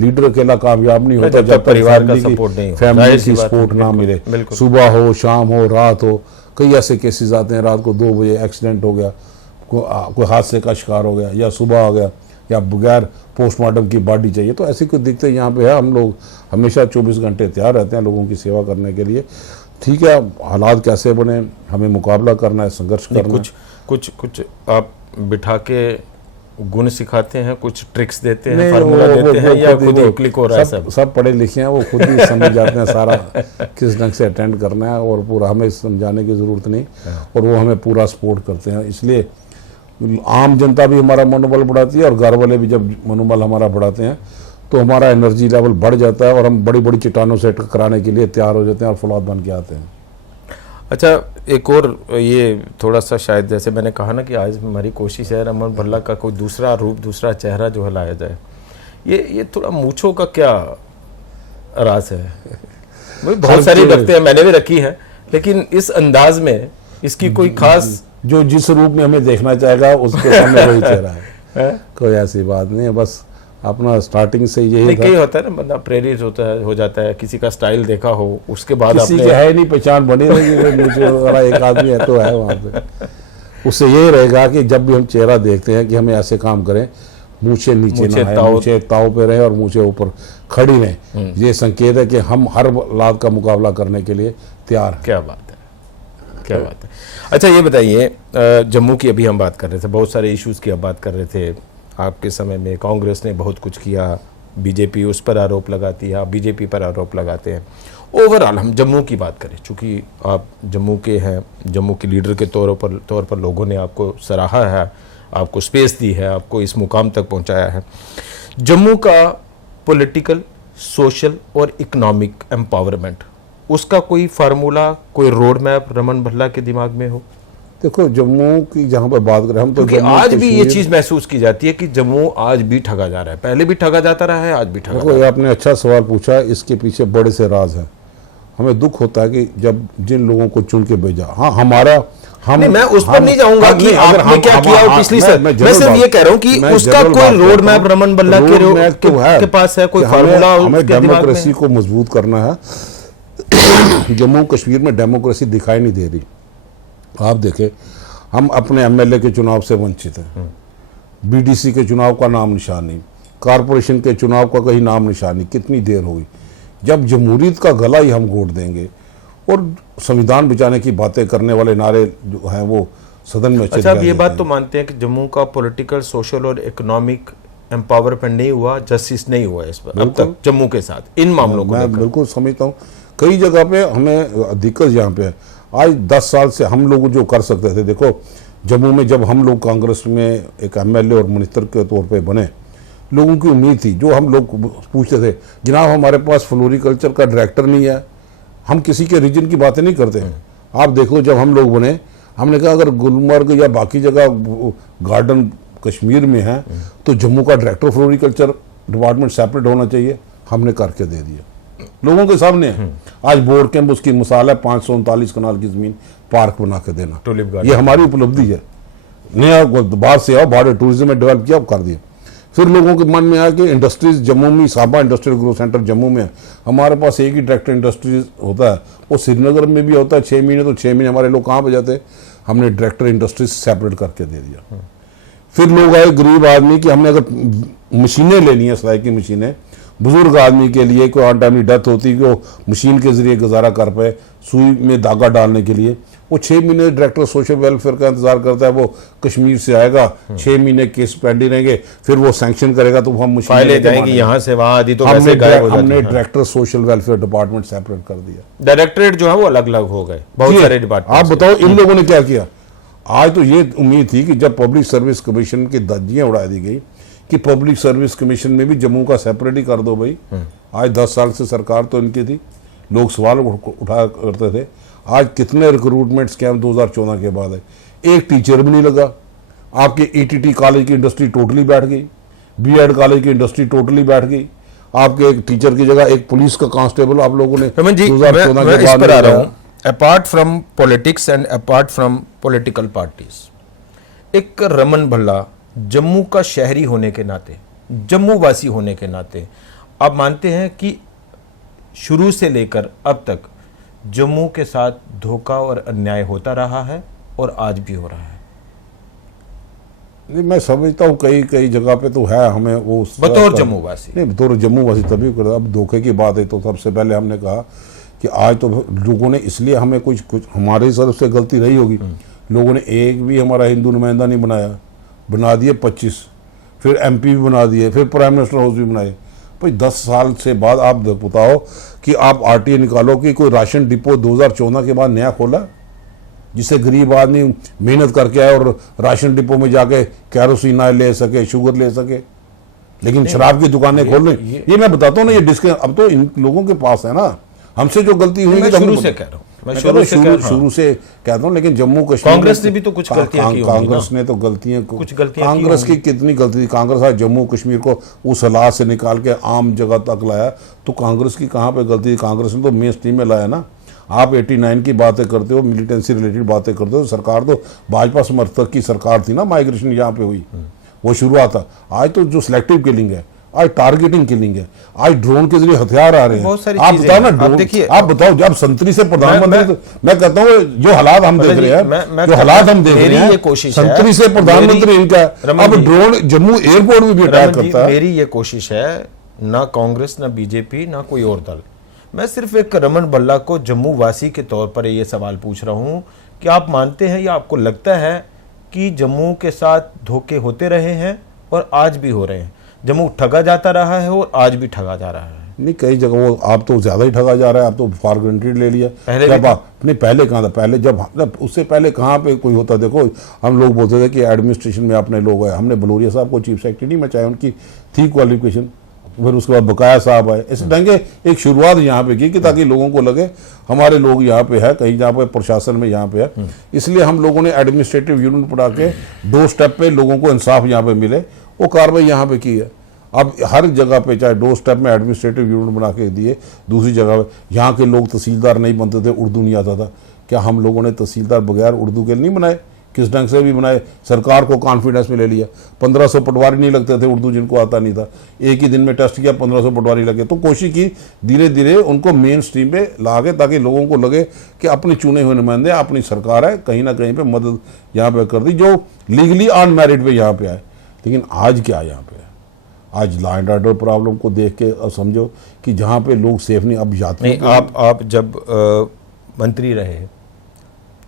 लीडर अकेला कामयाब नहीं होता जब तक परिवार का सपोर्ट नहीं, फैमिली की सपोर्ट ना मिले। सुबह हो, शाम हो, रात हो, कई ऐसे केसेस आते हैं, रात को 2 बजे एक्सीडेंट हो गया, कोई हादसे का शिकार हो गया, या सुबह हो गया, या बगैर पोस्टमार्टम की बॉडी चाहिए। तो ऐसी कोई दिक्कतें यहाँ पे है। हम लोग हमेशा 24 घंटे तैयार रहते हैं लोगों की सेवा करने के लिए। ठीक है, हालात कैसे बने, हमें मुकाबला करना है, संघर्ष करना है। कुछ आप बिठा के गुण सिखाते हैं, कुछ ट्रिक्स देते हैं, फार्मूला देते हैं, या खुद ही क्लिक हो रहा है? सब पढ़े लिखे हैं, वो खुद ही समझ जाते हैं सारा किस ढंग से अटेंड करना है, और पूरा हमें समझाने की ज़रूरत नहीं, और वो हमें पूरा सपोर्ट करते हैं। इसलिए आम जनता भी हमारा मनोबल बढ़ाती है, और घर वाले भी जब मनोबल हमारा बढ़ाते हैं तो हमारा एनर्जी लेवल बढ़ जाता है, और हम बड़ी बड़ी चट्टानों से टकराने के लिए तैयार हो जाते हैं और फौलाद बन के आते हैं। अच्छा, एक और ये थोड़ा सा, शायद जैसे मैंने कहा ना कि आज हमारी कोशिश है रमन भल्ला का कोई दूसरा रूप, दूसरा चेहरा जो है लाया जाए। ये थोड़ा मूछों का क्या राज है? भाई बहुत सारी रखते हैं, मैंने भी रखी है, लेकिन इस अंदाज में इसकी कोई खास, जो जिस रूप में हमें देखना चाहेगा उसके सामने वही चेहरा है। कोई ऐसी बात नहीं है, बस अपना स्टार्टिंग से यही था। कई होता है ना, बंदा प्रेरित हो जाता है, किसी का स्टाइल देखा हो, उसके बाद किसी की है नहीं पहचान बनी रहेगी, मुझे वाला एक आदमी है तो है वहाँ पे। उससे यही रहेगा कि जब भी हम चेहरा देखते हैं कि हमें ऐसे काम करें, मूछे नीचे ना आए, मूछे ताव पे रहे और मूछे ऊपर खड़ी रहें। ये संकेत है कि हम हर हालात का मुकाबला करने के लिए तैयार हैं। क्या बात है, क्या बात है। अच्छा, ये बताइए, जम्मू की अभी हम बात कर रहे थे, बहुत सारे इश्यूज़ की आप बात कर रहे थे। आपके समय में कांग्रेस ने बहुत कुछ किया, बीजेपी उस पर आरोप लगाती है, आप बीजेपी पर आरोप लगाते हैं। ओवरऑल हम जम्मू की बात करें, चूँकि आप जम्मू के हैं, जम्मू के लीडर के तौर पर लोगों ने आपको सराहा है, आपको स्पेस दी है, आपको इस मुकाम तक पहुंचाया है। जम्मू का पॉलिटिकल, सोशल और इकोनॉमिक एम्पावरमेंट, उसका कोई फार्मूला, कोई रोड मैप रमन भल्ला के दिमाग में हो? देखो, जम्मू की जहाँ पर बात करें हम, तो आज भी ये चीज महसूस की जाती है कि जम्मू आज भी ठगा जा रहा है, पहले भी ठगा जाता रहा है, आज भी ठगा। देखो, आपने अच्छा सवाल पूछा, इसके पीछे बड़े से राज हैं। हमें दुख होता है कि जब जिन लोगों को चुन के भेजा, हाँ हमारा, नहीं, मैं उस पर नहीं जाऊंगा कि आपने क्या किया पिछली से, मैं सिर्फ ये कह रहा हूँ कि उसका कोई रोड मैप रमन भल्ला के पास है, कोई फार्मूला? हमें डेमोक्रेसी को मजबूत करना है। जम्मू कश्मीर में डेमोक्रेसी दिखाई नहीं दे रही। आप देखें, हम अपने एमएलए के चुनाव से वंचित हैं, बीडीसी के चुनाव का नाम निशान नहीं, कारपोरेशन के चुनाव का कहीं नाम निशान नहीं। कितनी देर हो गई? जब जमहूरियत का गला ही हम घोट देंगे और संविधान बचाने की बातें करने वाले नारे जो हैं वो सदन में। अच्छा, आप ये बात तो मानते हैं कि जम्मू का पॉलिटिकल, सोशल और इकोनॉमिक एम्पावरमेंट नहीं हुआ, जस्टिस नहीं हुआ इस पर अब तक जम्मू के साथ, इन मामलों को? मैं बिल्कुल समझता हूँ। कई जगह पे हमें दिक्कत यहाँ पे है। आज 10 साल से हम लोग जो कर सकते थे, देखो जम्मू में जब हम लोग कांग्रेस में एक एमएलए और मिनिस्टर के तौर पे बने, लोगों की उम्मीद थी, जो हम लोग पूछते थे, जनाब हमारे पास फ्लोरिकल्चर का डायरेक्टर नहीं है। हम किसी के रीजन की बातें नहीं करते। आप देखो, जब हम लोग बने, हमने कहा अगर गुलमर्ग या बाकी जगह गार्डन कश्मीर में है तो जम्मू का डायरेक्टर फ्लोरिकल्चर डिपार्टमेंट सेपरेट होना चाहिए। हमने करके दे दिया, लोगों के सामने है। आज बोर्ड कैंप उसकी मिसाल है, 539 कनाल की ज़मीन पार्क बना के देना, टूलिप गार्डन। ये हमारी उपलब्धि है। नया बाहर से आओ, बाहर टूरिज्म में डेवलप किया, कर दिया। फिर लोगों के मन में आया कि इंडस्ट्रीज जम्मू में, साबा इंडस्ट्रियल ग्रोथ सेंटर जम्मू में है, हमारे पास एक ही डायरेक्टर इंडस्ट्रीज होता है, वो श्रीनगर में भी होता है 6 महीने, तो 6 महीने हमारे लोग कहाँ पे जाते हैं, हमने डायरेक्टर इंडस्ट्रीज सेपरेट करके दे दिया। फिर लोग आए गरीब आदमी कि हमने अगर मशीनें लेनी है, सिलाई की मशीनें, बुजुर्ग आदमी के लिए कोई अनटाइमली डेथ होती है कि वो मशीन के जरिए गुजारा कर पाए, सुई में धागा डालने के लिए, वो 6 महीने डायरेक्टर सोशल वेलफेयर का इंतजार करता है। वो कश्मीर से आएगा, 6 महीने केस पेंडिंग रहेंगे, फिर वो सैंक्शन करेगा तो हम मशीन फाइलें जाएंगी यहाँ से वहाँ, आदि तो वैसे गायब हो जाती हमने हैं। Director social welfare department separate कर दिया। डायरेक्टरेट जो है वो अलग अलग हो गए, बहुत सारे डिपार्टमेंट। आप बताओ इन लोगों ने क्या किया। आज तो ये उम्मीद थी कि जब पब्लिक सर्विस कमीशन की धज्जियां उड़ा दी गई कि पब्लिक सर्विस कमीशन में भी जम्मू का सेपरेट ही कर दो भाई। आज 10 साल से सरकार तो इनकी थी, लोग सवाल उठा करते थे। आज कितने रिक्रूटमेंट स्कैम 2014 के बाद है, एक टीचर भी नहीं लगा। आपके ईटीटी कॉलेज की इंडस्ट्री टोटली बैठ गई, बीएड कॉलेज की इंडस्ट्री टोटली बैठ गई। आपके एक टीचर की जगह एक पुलिस का कांस्टेबल आप लोगों ने रमन जी, 2014 मैं के इस बाद पर आ रहा लगाया। हूँ। Apart from politics and apart from political parties, एक रमन भल्ला जम्मू का शहरी होने के नाते, जम्मू वासी होने के नाते, आप मानते हैं कि शुरू से लेकर अब तक जम्मू के साथ धोखा और अन्याय होता रहा है और आज भी हो रहा है? नहीं, मैं समझता हूँ कई कई जगह पे तो है, हमें वो बतौर जम्मू वासी। नहीं, बतौर जम्मू वासी तभी करता। अब धोखे की बात है तो सबसे पहले हमने कहा कि आज तो लोगों ने, इसलिए हमें कुछ हमारे तरफ से गलती रही होगी, लोगों ने एक भी हमारा हिंदू नुमाइंदा नहीं बनाया, बना दिए 25, फिर एमपी भी बना दिए, फिर प्राइम मिनिस्टर हाउस भी बनाए। भाई 10 साल से बाद आप बताओ कि आप आरटीए निकालो कि कोई राशन डिपो 2014 के बाद नया खोला जिससे गरीब आदमी मेहनत करके आए और राशन डिपो में जाके कैरोसिन ले सके, शुगर ले सके। लेकिन शराब की दुकानें खोल लें, ये मैं बताता हूँ ना, ये डिस्क अब तो इन लोगों के पास है ना। हमसे जो गलती हुई, मैं शुरू से कह रहा हूँ, मैं शुरू से कहता हूँ। लेकिन जम्मू कश्मीर कांग्रेस ने भी तो कुछ गलतियां की होंगी ना। कांग्रेस ने तो गलतियां, कुछ गलतियां की कांग्रेस की होंगी। कितनी गलती थी। कांग्रेस आज जम्मू कश्मीर को उस हालात से निकाल के आम जगह तक लाया, तो कांग्रेस की कहाँ पे गलती थी? कांग्रेस ने तो मेन स्ट्रीम में लाया ना। आप 89 की बातें करते हो, मिलिटेंसी रिलेटेड बातें करते हो, सरकार तो भाजपा समर्थक की सरकार थी ना। माइग्रेशन यहाँ पे हुई, वो शुरुआत था। आज तो जो सिलेक्टिव किलिंग है, आज टारगेटिंग किलिंग है, आज ड्रोन के जरिए हथियार आ रहे हैं। बहुत सारी आप चीजें बताओ ना, हैं। आप ड्रोन, देखिए, आप बताओ जब संतरी से प्रधानमंत्री, मैं कहता हूँ जो हालात हम देख रहे हैं, जो हालात हम देख रहे हैं, संतरी से प्रधानमंत्री इनका है, अब ड्रोन जम्मू एयरपोर्ट में भी अटैक करता है। मेरी ये कोशिश है, ना कांग्रेस, ना बीजेपी, ना कोई और दल, मैं सिर्फ एक रमन भल्ला को जम्मू वासी के तौर पर ये सवाल पूछ रहा हूं कि आप मानते हैं या आपको लगता है कि जम्मू के साथ धोखे होते रहे हैं और आज भी हो रहे हैं? जम्मू ठगा जाता रहा है और आज भी ठगा जा रहा है? नहीं, कई जगह वो आप तो ज्यादा ही ठगा जा रहा है। आप तो फॉर ग्रांटेड ले लिया। पहले जब आप नहीं, पहले कहाँ था? पहले जब उससे पहले कहाँ पे कोई होता? देखो, हम लोग बोलते थे कि एडमिनिस्ट्रेशन में अपने लोग आए। हमने बलोरिया साहब को चीफ सेक्रेटरी में चाहे, उनकी थी क्वालिफिकेशन, फिर उसके बाद बकाया साहब आए। इस ढंग के एक शुरुआत यहाँ पे की कि ताकि लोगों को लगे हमारे लोग यहाँ पे है, कहीं जहाँ पे प्रशासन में यहाँ पे है। इसलिए हम लोगों ने एडमिनिस्ट्रेटिव यूनिट बढ़ा के 2 स्टेप पे लोगों को इंसाफ यहाँ पे मिले, वो कार्रवाई यहाँ पे की है। अब हर जगह पे चाहे 2 स्टेप में एडमिनिस्ट्रेटिव यूनिट बना के दिए। दूसरी जगह पे यहाँ के लोग तहसीलदार नहीं बनते थे, उर्दू नहीं आता था। क्या हम लोगों ने तहसीलदार बगैर उर्दू के नहीं बनाए? किस ढंग से भी बनाए, सरकार को कॉन्फिडेंस में ले लिया। 1500 पटवारी नहीं लगते थे उर्दू, जिनको आता नहीं था। एक ही दिन में टेस्ट किया, 1500 पटवारी लगे। तो कोशिश की धीरे धीरे उनको मेन स्ट्रीम पे ला के, ताकि लोगों को लगे कि अपने चुने हुए नुमाइंदे, अपनी सरकार है, कहीं ना कहीं पे मदद यहाँ पे कर दी, जो लीगली ऑन मेरिट पे यहाँ पे आए। लेकिन आज क्या यहाँ पे है? आज लॉ एंड ऑर्डर प्रॉब्लम को देख के अब समझो कि जहाँ पे लोग सेफ नहीं, अब जाते नहीं, आप जब मंत्री रहे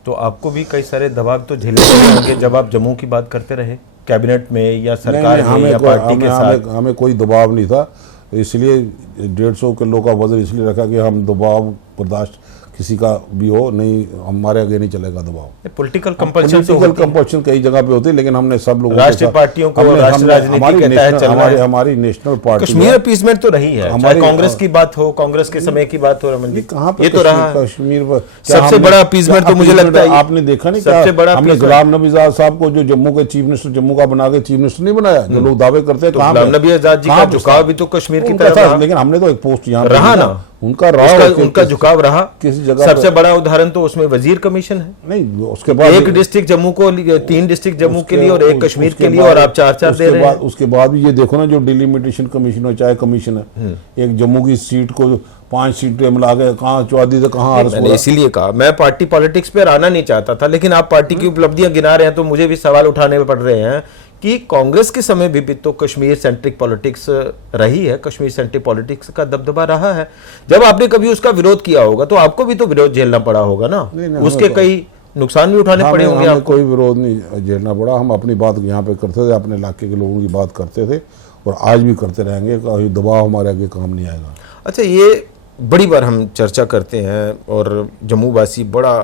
तो आपको भी कई सारे दबाव तो झेलने पड़े होंगे जब आप जम्मू की बात करते रहे, कैबिनेट में या सरकार में या पार्टी के साथ? हमें कोई दबाव नहीं था, इसलिए 150 किलो का वजन इसलिए रखा कि हम दबाव बर्दाश्त किसी का भी हो नहीं, हमारे आगे नहीं चलेगा दबाव। पॉलिटिकल कंपल्शन कई जगह पे होती है, लेकिन हमने सब लोगों राष्ट्रीय पार्टियों को राष्ट्रीय राजनीति के तहत चल रहा है। हमारी नेशनल पार्टी कश्मीर अपीसमेंट तो रही है, चाहे कांग्रेस की बात हो, कांग्रेस के समय की बात हो, रमन जी, कहाँ पे ये तो रहा है। कश्मीर पर सबसे बड़ा अपीसमेंट तो मुझे लगता है आपने देखा नहीं, सबसे बड़ा हमने गुलाम नबी आजाद साहब को जो जम्मू के चीफ मिनिस्टर जम्मू का बना के चीफ मिनिस्टर नहीं बनाया, जो लोग दावे करते हैं। गुलाम नबी आजाद जी का झुकाव भी तो कश्मीर की तरफ, लेकिन हमने तो एक पोस्ट यहाँ रहा ना, उनका रहा उनका झुकाव रहा किसी जगह सबसे बड़ा उदाहरण तो उसमें वजीर कमीशन है। नहीं, उसके बाद एक डिस्ट्रिक्ट जम्मू को 3 डिस्ट्रिक्ट जम्मू के लिए और एक कश्मीर के लिए, और आप 4-4 दे रहे हैं। उसके बाद भी ये देखो ना, जो डिलिमिटेशन कमीशन हो चाहे कमीशन है, एक जम्मू की सीट को 5 सीटें मिला के कहाँ चौधरी से कहाँ आरस मैंने इसीलिए कहा मैं पार्टी पॉलिटिक्स पे आना नहीं चाहता था, लेकिन आप पार्टी की उपलब्धियां गिना रहे हैं तो मुझे भी सवाल उठाने पड़ रहे हैं कि कांग्रेस के समय भी तो कश्मीर सेंट्रिक पॉलिटिक्स रही है, कश्मीर सेंट्रिक पॉलिटिक्स का दबदबा रहा है। जब आपने कभी उसका विरोध किया होगा तो आपको भी तो विरोध झेलना पड़ा होगा ना, उसके कई नुकसान भी उठाने पड़े होंगे आपको। कोई विरोध नहीं झेलना पड़ा, हम अपनी बात यहाँ पे करते थे, अपने इलाके के लोगों की बात करते थे और आज भी करते रहेंगे, कोई दबाव हमारे आगे काम नहीं आएगा। अच्छा, ये बड़ी बार हम चर्चा करते हैं और जम्मू वासी बड़ा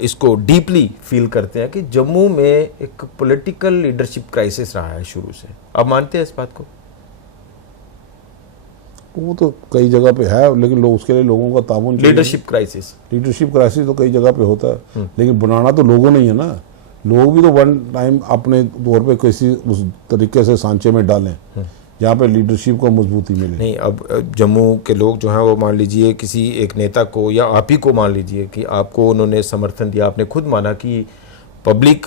इसको डीपली फील करते हैं कि जम्मू में एक पॉलिटिकल लीडरशिप क्राइसिस रहा है शुरू से। आप मानते हैं इस बात को? वो तो कई जगह पे है, लेकिन लोग उसके लिए लोगों का ताउन। लीडरशिप क्राइसिस तो कई जगह पे होता है, लेकिन बनाना तो लोगों ने ही है ना। लोग भी तो वन टाइम अपने तौर पे किसी उस तरीके से सांचे में डालें जहाँ पे लीडरशिप को मजबूती मिले। नहीं, अब जम्मू के लोग जो हैं वो मान लीजिए किसी एक नेता को या आप ही को मान लीजिए कि आपको उन्होंने समर्थन दिया, आपने खुद माना कि पब्लिक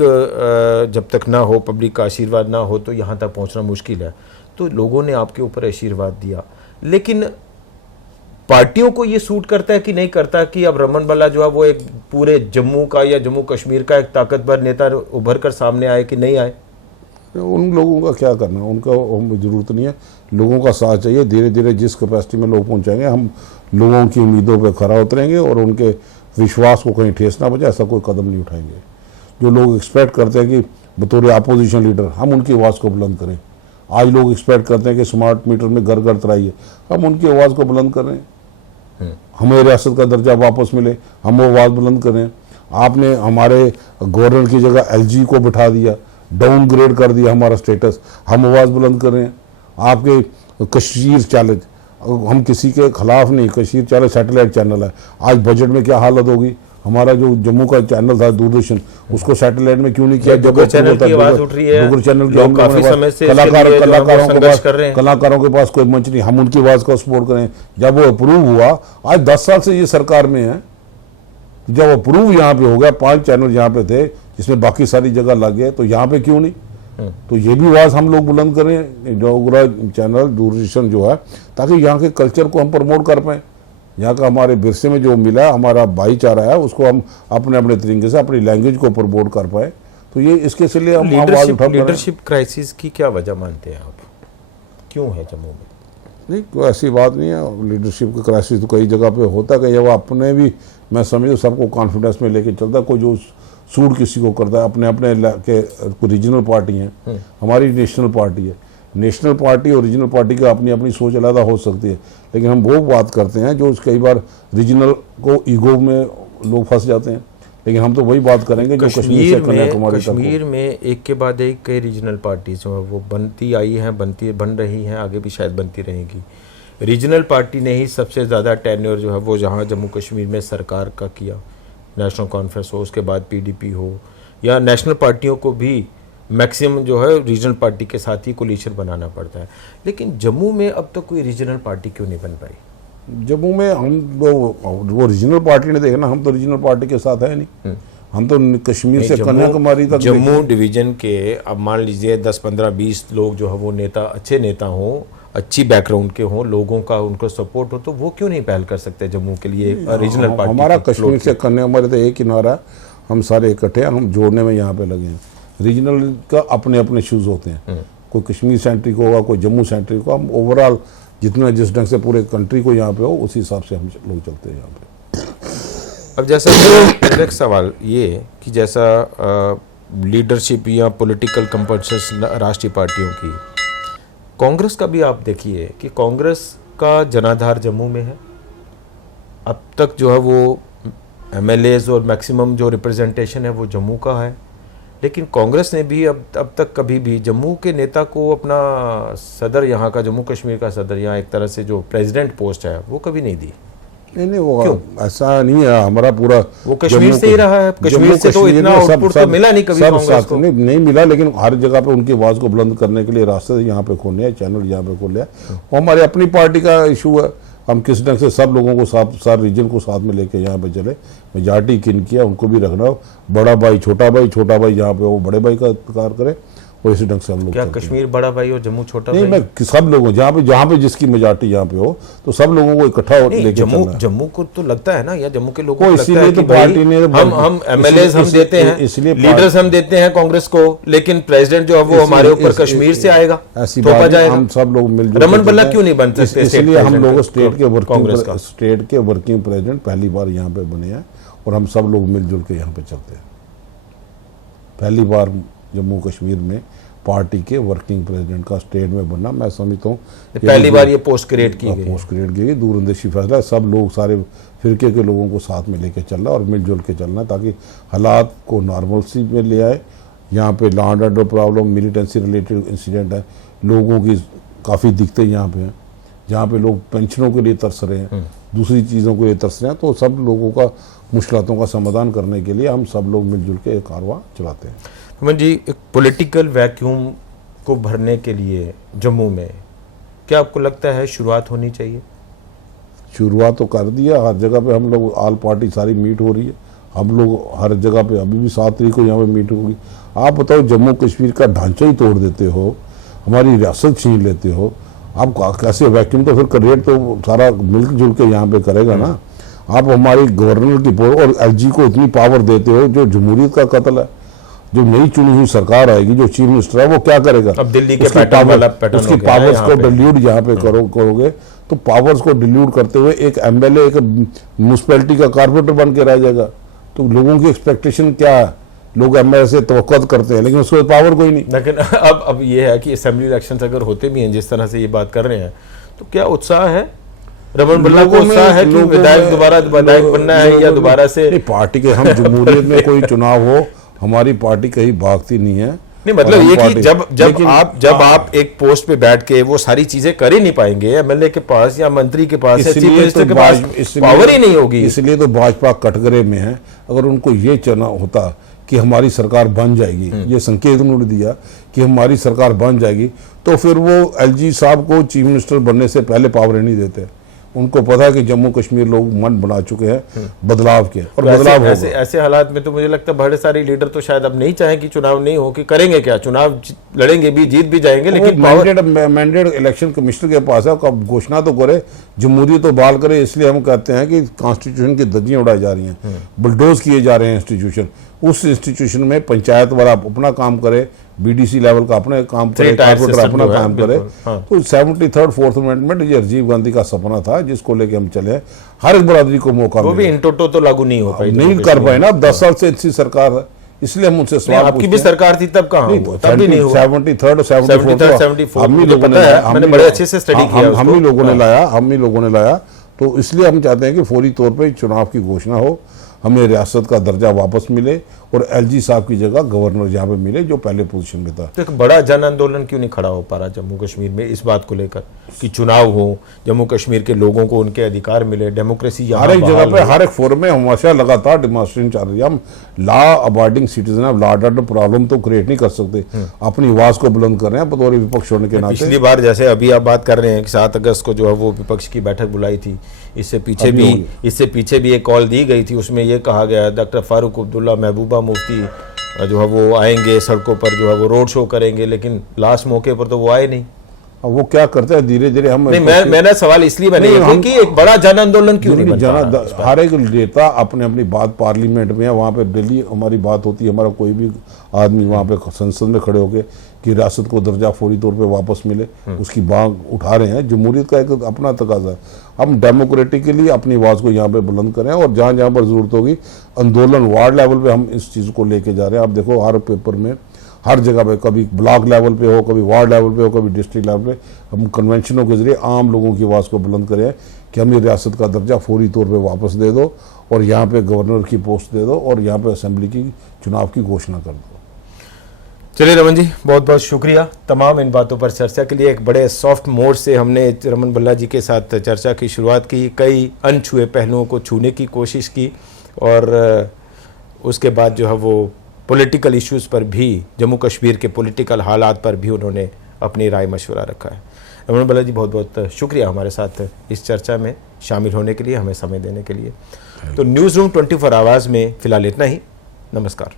जब तक ना हो, पब्लिक का आशीर्वाद ना हो तो यहाँ तक पहुँचना मुश्किल है, तो लोगों ने आपके ऊपर आशीर्वाद दिया। लेकिन पार्टियों को ये सूट करता है कि नहीं करता कि अब रमन बल्ला जो है वो एक पूरे जम्मू का या जम्मू कश्मीर का एक ताकतवर नेता उभर कर सामने आए कि नहीं आए? उन लोगों का क्या करना, उनका जरूरत नहीं है। लोगों का साथ चाहिए, धीरे धीरे जिस कैपेसिटी में लोग पहुंचाएंगे, हम लोगों की उम्मीदों पे खरा उतरेंगे और उनके विश्वास को कहीं ठेस ना बचे ऐसा कोई कदम नहीं उठाएंगे। जो लोग एक्सपेक्ट करते हैं कि बतौर अपोजिशन लीडर हम उनकी आवाज़ को बुलंद करें, आज लोग एक्सपेक्ट करते हैं कि स्मार्ट मीटर में घर घर तराइए, हम उनकी आवाज़ को बुलंद करें, हमें रियासत का दर्जा वापस मिले, हम वो आवाज़ बुलंद करें। आपने हमारे गवर्नर की जगह एलजी को बिठा दिया, डाउनग्रेड कर दिया हमारा स्टेटस, हम आवाज़ बुलंद करें। आपके कश्मीर चैनल, हम किसी के खिलाफ नहीं, कश्मीर चैनल सैटेलाइट चैनल है, आज बजट में क्या हालत होगी। हमारा जो जम्मू का चैनल था दूरदर्शन, उसको सैटेलाइट में क्यों नहीं किया? डुगर चैनल की आवाज उठ रही है, डुगर चैनल लोग काफी समय से कलाकारों के पास कोई मंच नहीं, हम उनकी आवाज़ को सपोर्ट करें। जब वो अप्रूव हुआ, आज 10 साल से ये सरकार में है, जब अप्रूव यहाँ पे हो गया, 5 चैनल यहाँ पे थे जिसमें बाकी सारी जगह लग गए, तो यहाँ पे क्यों नहीं? तो ये भी आवाज़ हम लोग बुलंद करें, डोगरा चैनल दूरदर्शन जो है, ताकि यहाँ के कल्चर को हम प्रमोट कर पाएँ। यहाँ का हमारे विरसे में जो मिला, हमारा भाईचारा है, उसको हम अपने अपने तरीके से अपनी लैंग्वेज को प्रमोट कर पाए। तो ये इसके लिए हम आवाज़ उठा। लीडरशिप क्राइसिस की क्या वजह मानते हैं आप, क्यों है जम्मू में? नहीं, कोई ऐसी बात नहीं है। लीडरशिप का क्राइसिस तो कई जगह पे होता है, कई जगह अपने भी, मैं समझू सबको कॉन्फिडेंस में लेके चलता है। कोई जो सूट किसी को करता है, अपने अपने के रीजनल पार्टी हैं, हमारी नेशनल पार्टी है। नेशनल पार्टी और रीजनल पार्टी का अपनी अपनी सोच अलग हो सकती है, लेकिन हम वो बात करते हैं जो कई बार रीजनल को ईगो में लोग फंस जाते हैं, लेकिन हम तो वही बात करेंगे जो कश्मीर से कन्याकुमारी तक। कश्मीर में एक के बाद एक कई रीजनल पार्टी जो है वो बनती आई हैं, बन रही हैं, आगे भी शायद बनती रहेंगी। रीजनल पार्टी ने ही सबसे ज़्यादा टेन्योर जो है वो जहाँ जम्मू कश्मीर में सरकार का किया, नेशनल कॉन्फ्रेंस हो, उसके बाद पीडीपी हो, या नेशनल पार्टियों को भी मैक्सिमम जो है रीजनल पार्टी के साथ ही कोलिशन बनाना पड़ता है। लेकिन जम्मू में अब तक कोई रीजनल पार्टी क्यों नहीं बन पाई? जम्मू में हम वो रीजनल पार्टी ने देखना, हम तो रीजनल पार्टी के साथ है नहीं, हम तो कश्मीर से कन्याकुमारी तक। जम्मू डिवीजन के अब मान लीजिए 10, 15, 20 लोग जो है वो नेता, अच्छे नेता हों, अच्छी बैकग्राउंड के हों, लोगों का उनको सपोर्ट हो, तो वो क्यों नहीं पहल कर सकते जम्मू के लिए रीजनल पार्टी? हमारा कश्मीर से कन्याकुमारी तो एक ही नारा, हम सारे इकट्ठे हैं, हम जोड़ने में यहाँ पे लगे हैं। रीजनल का अपने अपने इश्यूज होते हैं, कोई कश्मीर सेंट्रिक होगा, कोई जम्मू सेंट्रिक होगा। हम ओवरऑल जितना जिस ढंग से पूरे कंट्री को यहाँ पे हो, उसी हिसाब से हम लोग चलते हैं यहाँ पे। अब जैसा एक सवाल ये कि जैसा लीडरशिप या पॉलिटिकल कंपल्शन राष्ट्रीय पार्टियों की, कांग्रेस का भी आप देखिए कि कांग्रेस का जनाधार जम्मू में है। अब तक जो है वो एमएलएज और मैक्सिमम जो रिप्रेजेंटेशन है वो जम्मू का है, लेकिन कांग्रेस ने भी अब तक कभी भी जम्मू के नेता को अपना सदर, यहाँ का जम्मू कश्मीर का सदर, यहाँ एक तरह से जो प्रेसिडेंट पोस्ट है वो कभी नहीं दी। नहीं, वो ऐसा नहीं है। हमारा पूरा वो कश्मीर से ही रहा है, कश्मीर से तो इतना आउटपुट तो मिला नहीं कभी कांग्रेस को। नहीं मिला, लेकिन हर जगह पे उनकी आवाज़ को बुलंद करने के लिए रास्ते यहाँ पे खोले हैं, चैनल यहाँ पे खोले हैं। वो हमारी अपनी पार्टी का इशू है, हम किस ढंग से सब लोगों को सारे रीजन को साथ में लेके यहाँ पे चले। मेजॉरिटी किन किया उनको भी रखना हो, बड़ा भाई छोटा भाई जहाँ पे वो बड़े भाई का कार्य करे, और इसी ढंग से हम लोग क्या चलते हैं। कश्मीर बड़ा भाई और जम्मू छोटा नहीं, भाई? मैं सब लोगों जहाँ पे जिसकी मेजॉरिटी यहाँ पे हो तो सब लोगों को इकट्ठा लेके चलना है। जम्मू को तो लगता है ना, या जम्मू के लोगों वो को लगता इसीलिए है तो कि भाई पार्टी ने हम एमएलएज हम देते हैं, इसलिए लीडर्स हम देते हैं कांग्रेस को, लेकिन प्रेसिडेंट जो है वो हमारे ऊपर कश्मीर से आएगा, ऐसी थोपा बात जाएगा। हम सब लोग मिलजुल रमन भल्ला क्यों नहीं बन सकते? इसलिए हम लोग स्टेट कांग्रेस का के वर्किंग प्रेसिडेंट पहली बार यहाँ पे बने हैं, और हम सब लोग मिलजुल के यहाँ पे चलते हैं। पहली बार जम्मू कश्मीर में पार्टी के वर्किंग प्रेसिडेंट का स्टेट में बनना, मैं समझता हूँ पहली बार ये पोस्ट क्रिएट की गई। पोस्ट क्रिएट की गई, दूरंदेशी फैसला है। सब लोग सारे फिरके के लोगों को साथ में लेके चलना और मिलजुल के चलना, ताकि हालात को नॉर्मलसी में ले आए। यहाँ पे law and order problem, militancy related incident है, लोगों की काफ़ी दिक्कतें यहाँ पे हैं, जहाँ पे लोग पेंशनों के लिए तरस रहे हैं, दूसरी चीज़ों के लिए तरस रहे हैं, तो सब लोगों का मुश्किलों का समाधान करने के लिए हम सब लोग मिलजुल के एक कारवां चलाते हैं। रमन जी, एक पॉलिटिकल वैक्यूम को भरने के लिए जम्मू में क्या आपको लगता है शुरुआत होनी चाहिए? शुरुआत तो कर दिया, हर जगह पे हम लोग ऑल पार्टी सारी मीट हो रही है, हम लोग हर जगह पे, अभी भी 7 तारीख को यहाँ पे मीट होगी। आप बताओ, जम्मू कश्मीर का ढांचा ही तोड़ देते हो, हमारी रियासत छीन लेते हो, आप कैसे वैक्यूम? तो फिर क्रिएट तो सारा मिलजुल के यहाँ पे करेगा ना। आप हमारी गवर्नर की और एलजी को इतनी पावर देते हो, जो जमहूरियत का कत्ल है। जो नई चुनी हुई सरकार आएगी, जो चीफ मिनिस्टर है, वो क्या करेगा? अब दिल्ली के पैटर्न वाला पैटर्न उसकी पावर्स को डिल्यूट यहाँ पे करोगे, तो पावर्स को डिल्यूट करते हुए एक एमएलए एक म्यूनिसिपैलिटी का कारपोरेटर बन के रह जाएगा। तो लोगों की एक्सपेक्टेशन क्या है? लोग एमएलए से तवक्कुआ करते हैं, लेकिन उसको पावर कोई नहीं। लेकिन अब ये है कि असेंबली इलेक्शन अगर होते भी हैं, जिस तरह से ये बात कर रहे हैं, तो क्या उत्साह है रमन भल्ला को? उत्साह है कि विधायक दोबारा विधायक बनना है, या दोबारा से पार्टी के? हम जमहूरियत में कोई चुनाव हो, हमारी पार्टी कहीं भागती नहीं है। नहीं, मतलब ये कि जब आप एक पोस्ट पे बैठ के वो सारी चीजें कर ही नहीं पाएंगे, एमएलए के पास या मंत्री के पास या चीफ मिनिस्टर के पास पावर ही नहीं होगी। इसलिए तो भाजपा कटघरे में है। अगर उनको ये चुना होता कि हमारी सरकार बन जाएगी, ये संकेत उन्होंने दिया कि हमारी सरकार बन जाएगी, तो फिर वो एलजी साहब को चीफ मिनिस्टर बनने से पहले पावर नहीं देते। उनको पता है कि जम्मू कश्मीर लोग मन बना चुके हैं बदलाव के, और बदलाव होगा। ऐसे हालात में तो मुझे लगता है बड़े सारे लीडर तो शायद अब नहीं चाहें कि चुनाव नहीं हो, कि करेंगे क्या, चुनाव लड़ेंगे भी, जीत भी जाएंगे, लेकिन मैंडेट इलेक्शन कमिश्नर के पास है, कब घोषणा तो करे, जमहूरियत तो बहाल करे। इसलिए हम कहते हैं कि कॉन्स्टिट्यूशन की धज्जियां उड़ाई जा रही हैं, बुलडोज किए जा रहे हैं इंस्टीट्यूशन। उस इंस्टीट्यूशन में पंचायत वाला अपना काम करे, बीडीसी लेवल का अपने काम करे, कारपोरेटर अपना काम करे। तो 73rd 4th अमेंडमेंट ये राजीव गांधी का सपना था, जिसको लेके हम चले। हर एक बरादरी को मौका, वो भी इन टोटो तो लागू नहीं हो पाई, नहीं कर पाए ना। 10 साल से इतनी सरकार है, इसलिए हम उनसे सवाल आपकी भी सरकार थी तब कहाँ हुआ? तब भी नहीं हुआ। 73rd और 74 हम ही लोगों ने लाया, मैंने बड़े अच्छे से स्टडी किया उसको। हम ही लोगों ने लाया। तो इसलिए हम चाहते हैं कि फौरी तौर पे चुनाव की घोषणा हो, हमें रियासत का दर्जा वापस मिले, और एलजी साहब की जगह गवर्नर यहाँ पे मिले, जो पहले पोजीशन में था। तो एक बड़ा जन आंदोलन क्यों नहीं खड़ा हो पा रहा जम्मू कश्मीर में इस बात को लेकर कि चुनाव हो, जम्मू कश्मीर के लोगों को उनके अधिकार मिले, डेमोक्रेसी हर एक जगह पे, हर एक फोरम में हमेशा लगातार डिमॉन्स्ट्रेशन चल रही है। हम लॉ अबाइडिंग सिटीजन है, लॉ एंड प्रॉब्लम तो क्रिएट नहीं कर सकते, अपनी आवाज को बुलंद कर रहे हैं बतौर विपक्ष होने के नाते। पिछली बार जैसे अभी आप बात कर रहे हैं कि 7 अगस्त को जो है वो विपक्ष की बैठक बुलाई थी, इससे पीछे भी एक कॉल दी गई थी, उसमें यह कहा गया डॉक्टर फारूक अब्दुल्ला, महबूबा मुफ्ती जो है वो आएंगे सड़कों पर, जो है वो रोड शो करेंगे, लेकिन लास्ट मौके पर तो वो आए नहीं। अब वो क्या करते हैं, धीरे धीरे हम नहीं, मैंने सवाल इसलिए मैंने कि एक बड़ा जन आंदोलन क्यों नहीं बन पा रहा? हर एक नेता अपनी बात पार्लियामेंट में, वहाँ पे दिल्ली हमारी बात होती है, हमारा कोई भी आदमी वहाँ पे संसद में खड़े होके कि रियासत को दर्जा फौरी तौर पे वापस मिले, उसकी मांग उठा रहे हैं। जमहूरियत का एक अपना तकाजा है, हम डेमोक्रेटिकली अपनी आवाज़ को यहाँ पे बुलंद करें, और जहाँ जहाँ पर जरूरत होगी आंदोलन वार्ड लेवल पे हम इस चीज़ को लेके जा रहे हैं। आप देखो, हर पेपर में, हर जगह पे, कभी ब्लॉक लेवल पे हो, कभी वार्ड लेवल पे हो, कभी डिस्ट्रिक्ट लेवल पे, हम कन्वेंशनों के जरिए आम लोगों की आवाज़ को बुलंद करें कि हमें रियासत का दर्जा फौरी तौर पे वापस दे दो, और यहाँ पे गवर्नर की पोस्ट दे दो, और यहाँ पे असेंबली की चुनाव की घोषणा कर दो। चलिए रमन जी, बहुत बहुत शुक्रिया तमाम इन बातों पर चर्चा के लिए। एक बड़े सॉफ्ट मोड से हमने रमन भल्ला जी के साथ चर्चा की शुरुआत की, कई अनछुए पहलुओं को छूने की कोशिश की, और उसके बाद जो है वो पॉलिटिकल इश्यूज़ पर भी, जम्मू कश्मीर के पॉलिटिकल हालात पर भी उन्होंने अपनी राय मशवरा रखा है। रमन बालाजी, बहुत बहुत शुक्रिया हमारे साथ इस चर्चा में शामिल होने के लिए, हमें समय देने के लिए। तो न्यूज़ रूम 24 आवर्स में फ़िलहाल इतना ही। नमस्कार।